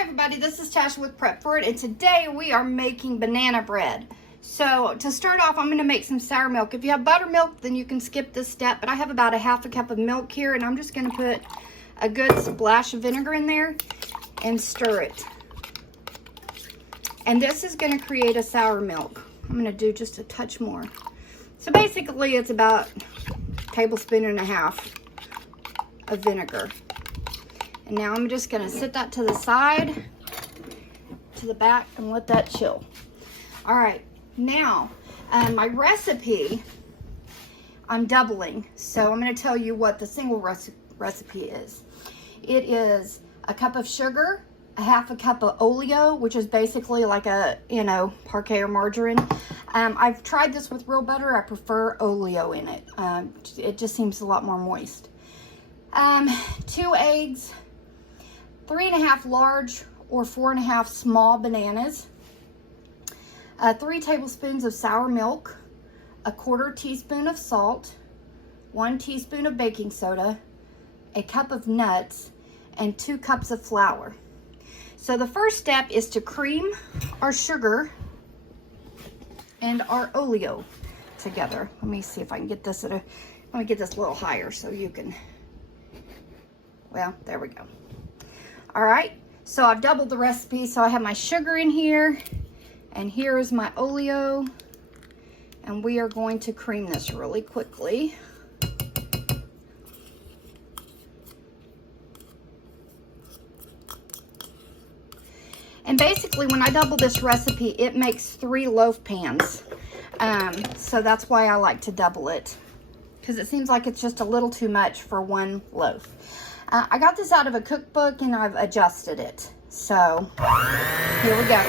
everybody, this is Tasha with Prep For It, and today we are making banana bread. So to start off, I'm going to make some sour milk. If you have buttermilk, then you can skip this step, but I have about a half a cup of milk here, and I'm just going to put a good splash of vinegar in there and stir it. And this is going to create a sour milk. I'm going to do just a touch more. So basically it's about a tablespoon and a half of vinegar. And now I'm just going to set that to the side, to the back, and let that chill. All right, now my recipe, I'm doubling. So I'm going to tell you what the single recipe is. It is a cup of sugar, a half a cup of oleo, which is basically like a, parquet or margarine. I've tried this with real butter. I prefer oleo in it. It just seems a lot more moist. 2 eggs, 3.5 large or 4.5 small bananas, 3 tablespoons of sour milk, a 1/4 teaspoon of salt, 1 teaspoon of baking soda, a cup of nuts, and 2 cups of flour. So the first step is to cream our sugar and our oleo together. Let me see if I can get this let me get this a little higher so you can, well, there we go. All right, so I've doubled the recipe. So I have my sugar in here, and here is my oleo, and we are going to cream this really quickly. And basically, when I double this recipe, it makes 3 loaf pans. So that's why I like to double it, because it seems like it's just a little too much for 1 loaf. I got this out of a cookbook and I've adjusted it. So here we go.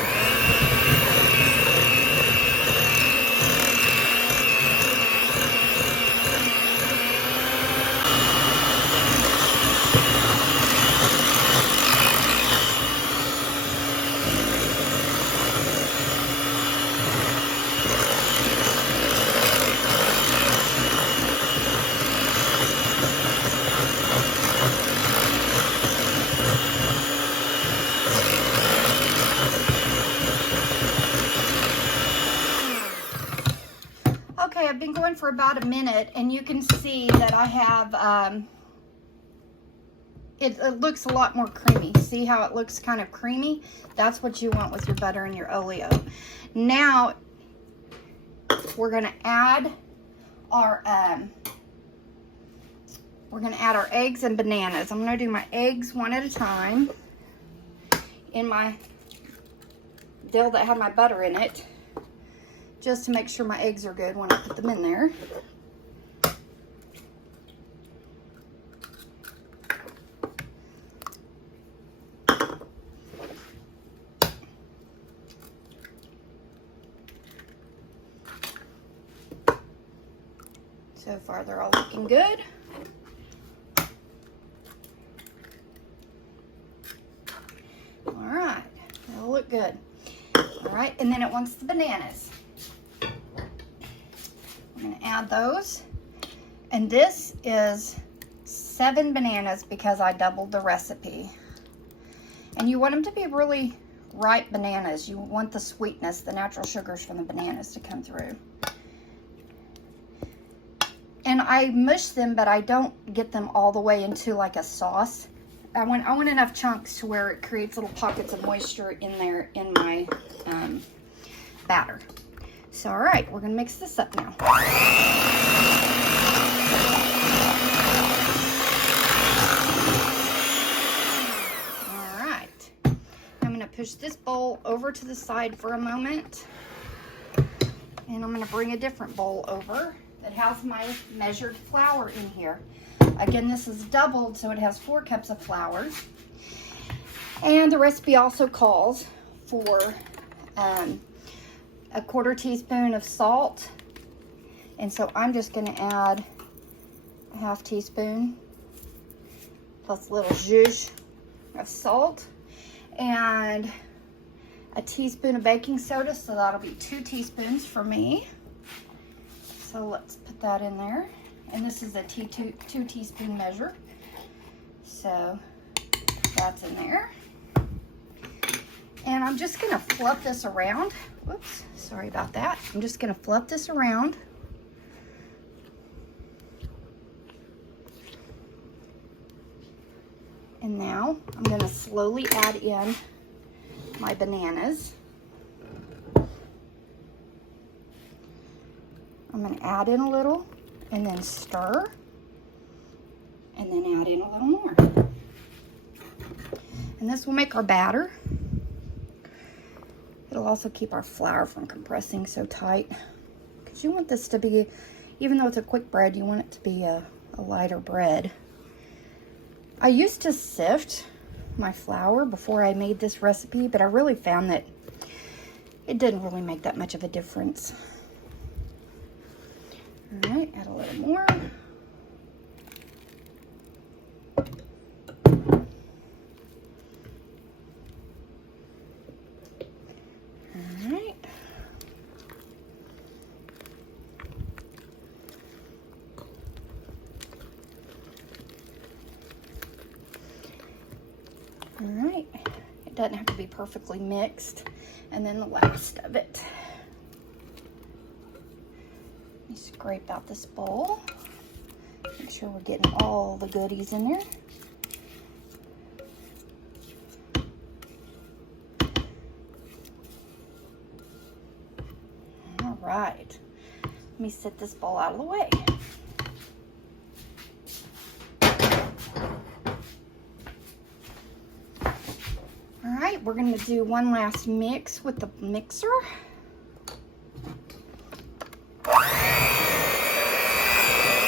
Okay, I've been going for about a minute, and you can see that I have, it looks a lot more creamy. See how it looks kind of creamy? That's what you want with your butter and your oleo. Now, we're gonna add our, eggs and bananas. I'm gonna do my eggs one at a time in my dill that had my butter in it, just to make sure my eggs are good when I put them in there. So far, they're all looking good. All right, they'll look good. All right, and then it wants the bananas. I'm going to add those, and this is 7 bananas because I doubled the recipe. And you want them to be really ripe bananas. You want the sweetness, the natural sugars from the bananas to come through. And I mush them, but I don't get them all the way into like a sauce. I want enough chunks to where it creates little pockets of moisture in there in my batter. So, all right, we're gonna mix this up now. All right, I'm gonna push this bowl over to the side for a moment, and I'm gonna bring a different bowl over that has my measured flour in here. Again, this is doubled, so it has 4 cups of flour. And the recipe also calls for a 1/4 teaspoon of salt, and so I'm just going to add a 1/2 teaspoon plus a little zhuzh of salt, and a teaspoon of baking soda, so that'll be 2 teaspoons for me. So let's put that in there, and this is a 2 teaspoon measure, so that's in there. And I'm just gonna fluff this around. Whoops, sorry about that. I'm just gonna fluff this around. And now I'm gonna slowly add in my bananas. I'm gonna add in a little and then stir and then add in a little more. And this will make our batter. It'll also keep our flour from compressing so tight, because you want this to be, even though it's a quick bread, you want it to be a lighter bread. I used to sift my flour before I made this recipe, but I really found that it didn't really make that much of a difference. All right, add a little more. All right, it doesn't have to be perfectly mixed. And then the last of it. Let me scrape out this bowl. Make sure we're getting all the goodies in there. All right, let me set this bowl out of the way. We're going to do one last mix with the mixer. It's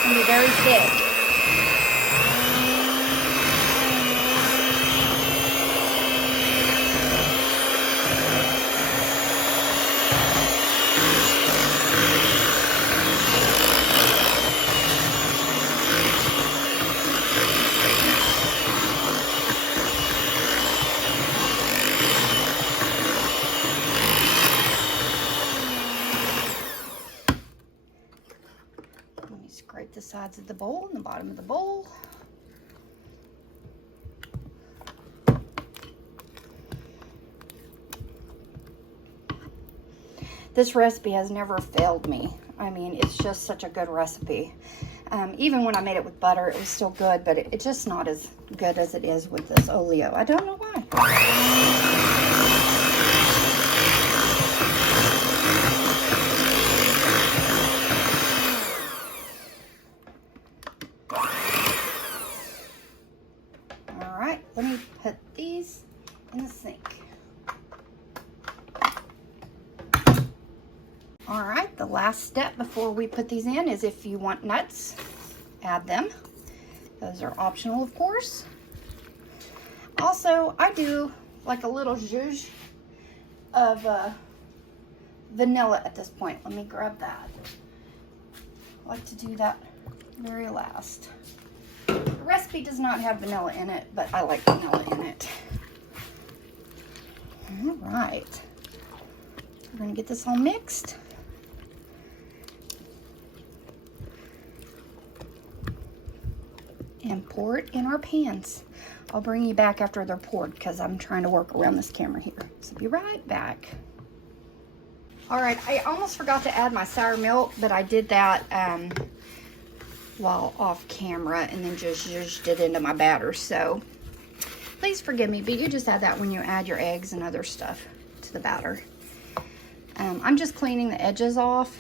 going to be very thick. Scrape the sides of the bowl and the bottom of the bowl. This recipe has never failed me. I mean, it's just such a good recipe. Even when I made it with butter, it was still good, but it's just not as good as it is with this oleo. I don't know why. Let me put these in the sink. All right, the last step before we put these in is if you want nuts, add them. Those are optional, of course. Also, I do like a little zhuzh of vanilla at this point. Let me grab that. I like to do that very last. The recipe does not have vanilla in it, but I like vanilla in it. All right. We're going to get this all mixed. And pour it in our pans. I'll bring you back after they're poured because I'm trying to work around this camera here. So be right back. All right, I almost forgot to add my sour milk, but I did that while off camera and then just zhuzhed it into my batter. So please forgive me, but you just add that when you add your eggs and other stuff to the batter. I'm just cleaning the edges off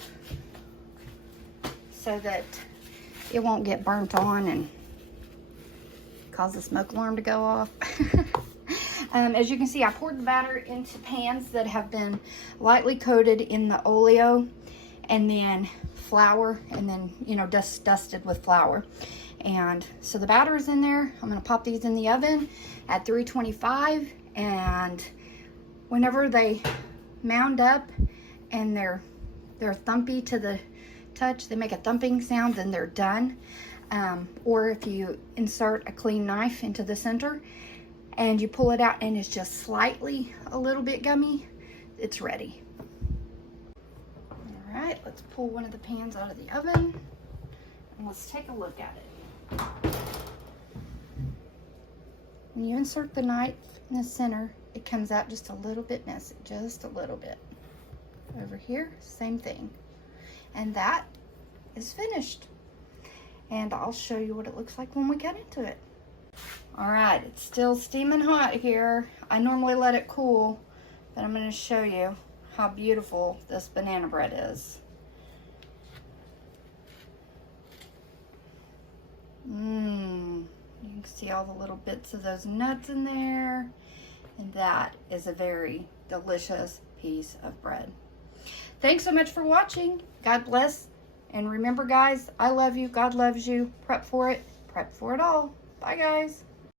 so that it won't get burnt on and cause the smoke alarm to go off. As you can see, I poured the batter into pans that have been lightly coated in the oleo and then flour, and then, you know, dusted with flour. And so the batter is in there. I'm going to pop these in the oven at 325, and whenever they mound up and they're thumpy to the touch, they make a thumping sound, then they're done. Or if you insert a clean knife into the center and you pull it out and it's just slightly a little bit gummy, it's ready. All right, let's pull one of the pans out of the oven and let's take a look at it. When you insert the knife in the center, it comes out just a little bit messy, just a little bit. Over here, same thing. And that is finished. And I'll show you what it looks like when we get into it. All right, it's still steaming hot here. I normally let it cool, but I'm going to show you how beautiful this banana bread is. You can see all the little bits of those nuts in there. And that is a very delicious piece of bread. Thanks so much for watching. God bless. And remember, guys, I love you. God loves you. Prep for it. Prep for it all. Bye, guys.